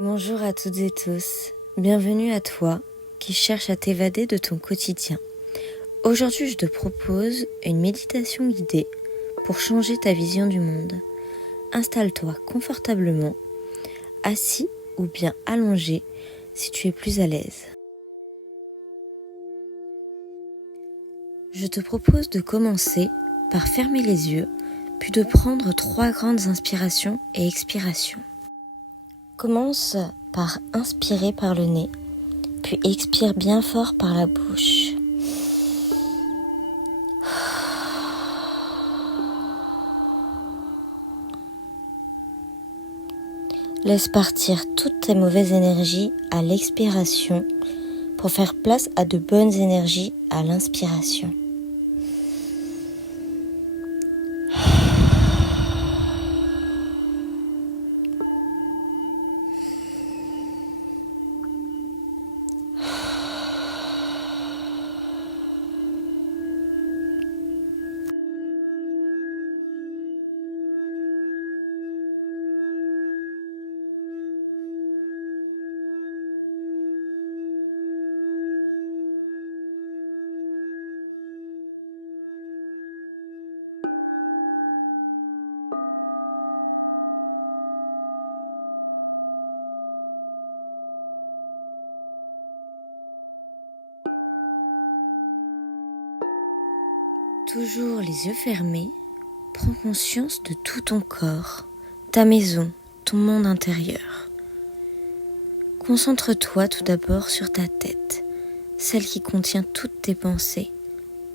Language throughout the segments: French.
Bonjour à toutes et tous, bienvenue à toi qui cherches à t'évader de ton quotidien. Aujourd'hui, je te propose une méditation guidée pour changer ta vision du monde. Installe-toi confortablement, assis ou bien allongé si tu es plus à l'aise. Je te propose de commencer par fermer les yeux, puis de prendre 3 grandes inspirations et expirations. Commence par inspirer par le nez, puis expire bien fort par la bouche. Laisse partir toutes tes mauvaises énergies à l'expiration pour faire place à de bonnes énergies à l'inspiration. Toujours les yeux fermés, prends conscience de tout ton corps, ta maison, ton monde intérieur. Concentre-toi tout d'abord sur ta tête, celle qui contient toutes tes pensées,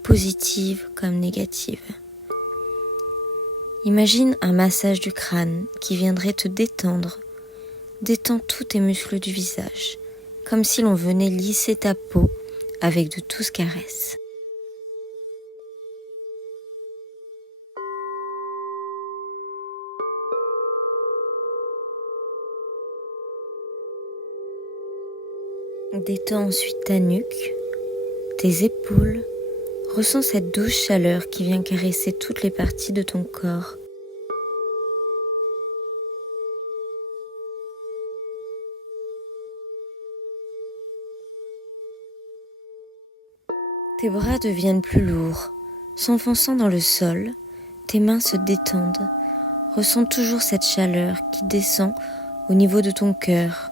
positives comme négatives. Imagine un massage du crâne qui viendrait te détendre. Détends tous tes muscles du visage, comme si l'on venait lisser ta peau avec de douces caresses. Détends ensuite ta nuque, tes épaules. Ressens cette douce chaleur qui vient caresser toutes les parties de ton corps. Tes bras deviennent plus lourds. S'enfonçant dans le sol, tes mains se détendent. Ressens toujours cette chaleur qui descend au niveau de ton cœur,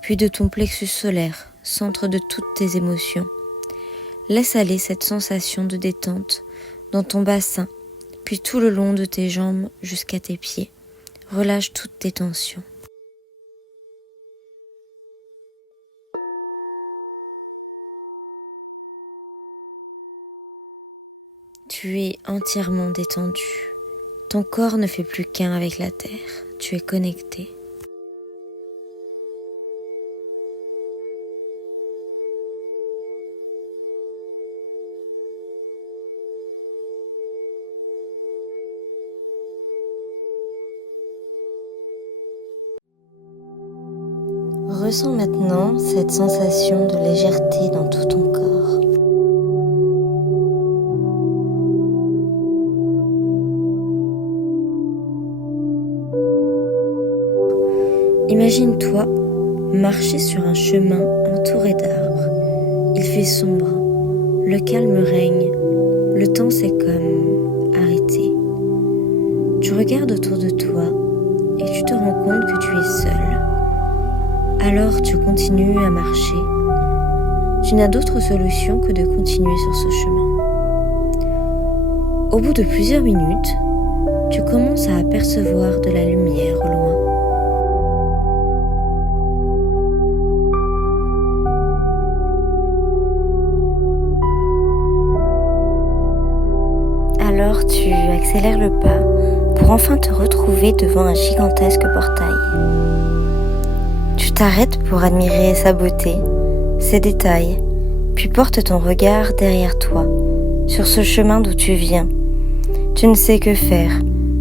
puis de ton plexus solaire, centre de toutes tes émotions. Laisse aller cette sensation de détente dans ton bassin, puis tout le long de tes jambes jusqu'à tes pieds. Relâche toutes tes tensions. Tu es entièrement détendu. Ton corps ne fait plus qu'un avec la terre. Tu es connecté. Ressens maintenant cette sensation de légèreté dans tout ton corps. Imagine-toi marcher sur un chemin entouré d'arbres. Il fait sombre, le calme règne, le temps s'est comme arrêté. Tu regardes autour de toi et tu te rends compte que tu es seul. Alors tu continues à marcher. Tu n'as d'autre solution que de continuer sur ce chemin. Au bout de plusieurs minutes, tu commences à apercevoir de la lumière au loin. Alors tu accélères le pas pour enfin te retrouver devant un gigantesque portail. Tu t'arrêtes pour admirer sa beauté, ses détails, puis portes ton regard derrière toi, sur ce chemin d'où tu viens. Tu ne sais que faire,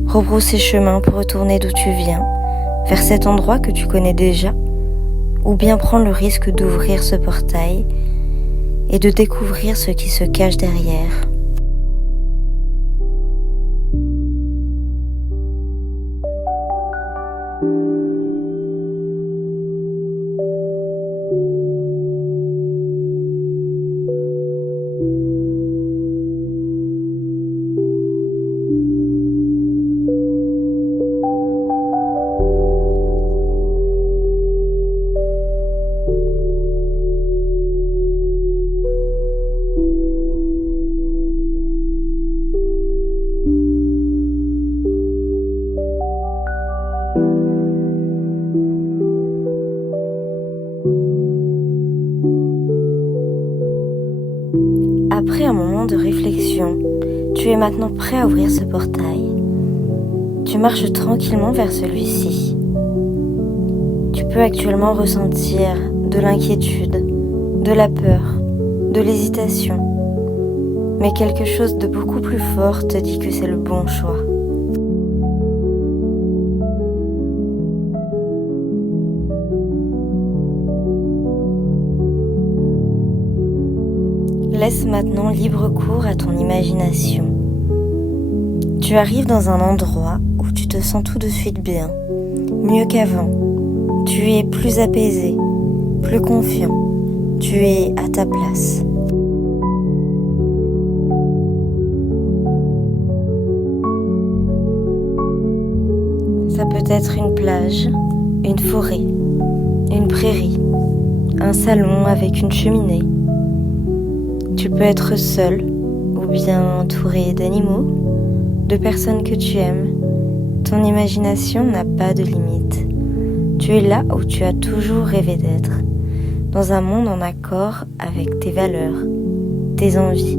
rebrousser chemin pour retourner d'où tu viens, vers cet endroit que tu connais déjà, ou bien prendre le risque d'ouvrir ce portail et de découvrir ce qui se cache derrière. Après un moment de réflexion, tu es maintenant prêt à ouvrir ce portail. Tu marches tranquillement vers celui-ci. Tu peux actuellement ressentir de l'inquiétude, de la peur, de l'hésitation. Mais quelque chose de beaucoup plus fort te dit que c'est le bon choix. Laisse maintenant libre cours à ton imagination. Tu arrives dans un endroit où tu te sens tout de suite bien, mieux qu'avant. Tu es plus apaisé, plus confiant. Tu es à ta place. Ça peut être une plage, une forêt, une prairie, un salon avec une cheminée. Tu peux être seul ou bien entouré d'animaux, de personnes que tu aimes. Ton imagination n'a pas de limite. Tu es là où tu as toujours rêvé d'être, dans un monde en accord avec tes valeurs, tes envies.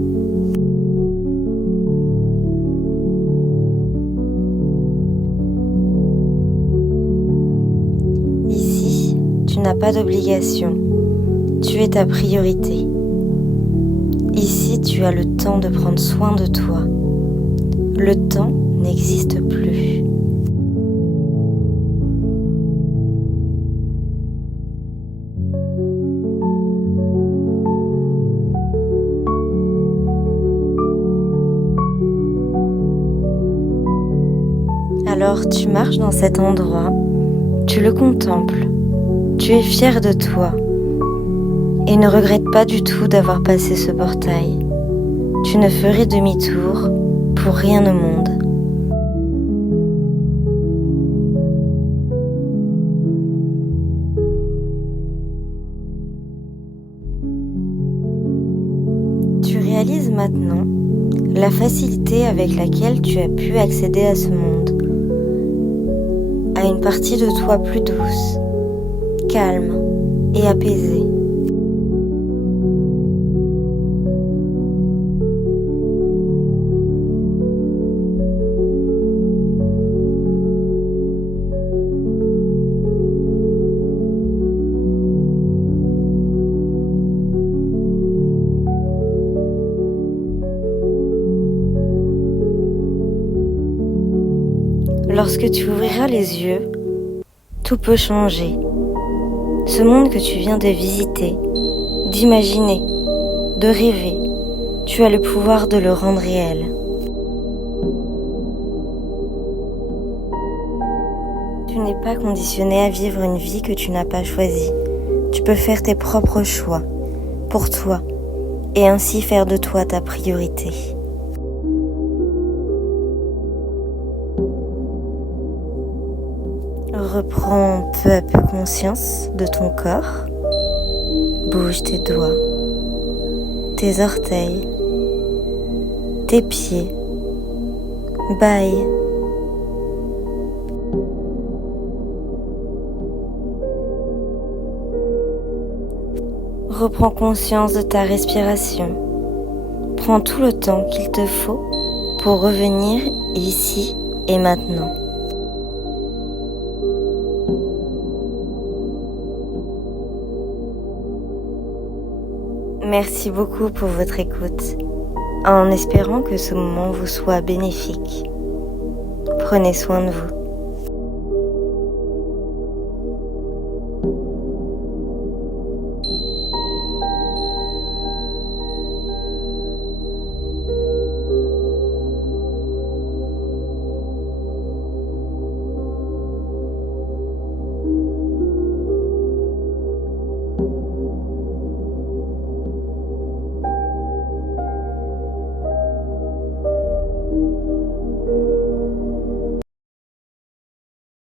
Ici, tu n'as pas d'obligation. Tu es ta priorité. Ici, tu as le temps de prendre soin de toi. Le temps n'existe plus. Alors tu marches dans cet endroit, tu le contemples, tu es fier de toi et ne regrette pas du tout d'avoir passé ce portail. Tu ne ferais demi-tour pour rien au monde. Tu réalises maintenant la facilité avec laquelle tu as pu accéder à ce monde, à une partie de toi plus douce, calme et apaisée. Lorsque tu ouvriras les yeux, tout peut changer. Ce monde que tu viens de visiter, d'imaginer, de rêver, tu as le pouvoir de le rendre réel. Tu n'es pas conditionné à vivre une vie que tu n'as pas choisie. Tu peux faire tes propres choix, pour toi, et ainsi faire de toi ta priorité. Reprends peu à peu conscience de ton corps. Bouge tes doigts, tes orteils, tes pieds. Bye. Reprends conscience de ta respiration. Prends tout le temps qu'il te faut pour revenir ici et maintenant. Merci beaucoup pour votre écoute, en espérant que ce moment vous soit bénéfique. Prenez soin de vous.